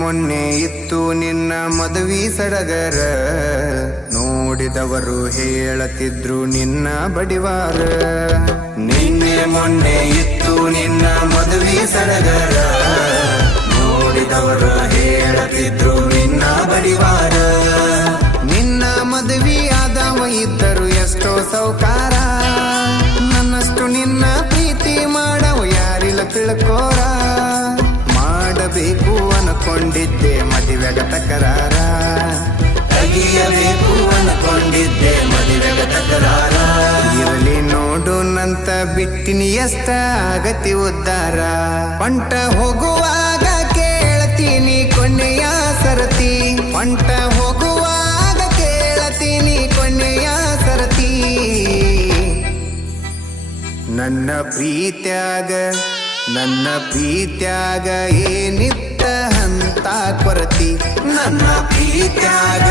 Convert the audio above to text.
ಮೊನ್ನೆ ಇತ್ತು ನಿನ್ನ ಮದುವೆ ಸಡಗರ, ನೋಡಿದವರು ಹೇಳತಿದ್ರು ನಿನ್ನ ಬಡಿವಾರ. ನಿನ್ನೆ ಮೊನ್ನೆ ಇತ್ತು ನಿನ್ನ ಮದುವೆ ಸಡಗರ, ನೋಡಿದವರು ಹೇಳತಿದ್ರು ನಿನ್ನ ಬಡಿವಾರ. ನಿನ್ನ ಮದುವೆ ಆದವ ಇದ್ದರು ಎಷ್ಟೋ ಸೌಕಾರ, ನನ್ನಷ್ಟು ನಿನ್ನ ಪ್ರೀತಿ ಮಾಡವ ಯಾರಿಲ್ಲ ತಿಳ್ಕೋರ. ಮಾಡಬೇಕು ಅನ್ಕೊಂಡಿದ್ದೆ ಮದುವೆಗ ತಕರಾರ, ತೆಗಿಯಬೇಕು ಅನ್ಕೊಂಡಿದ್ದೆ ಮದುವೆಗ ತಕರಾರ. ಇರಲಿ ನೋಡು ನಂತ ಬಿಟ್ಟಿನಿ ಎಷ್ಟ ಆಗತಿ ಉದ್ದಾರ, ಪಂಟ ಹೋಗುವಾಗ ಕೇಳ್ತೀನಿ ಕೊನೆಯ ಸರತಿ. ಪಂಟ ಹೋಗುವಾಗ ಕೇಳ್ತೀನಿ ಕೊನೆಯ ಸರತಿ. ನನ್ನ ಪ್ರೀತ್ಯಾಗ ಏನಿತ್ತ ಅಂತ ಕೊರತಿ, ನನ್ನ ಪ್ರೀತ್ಯಾಗ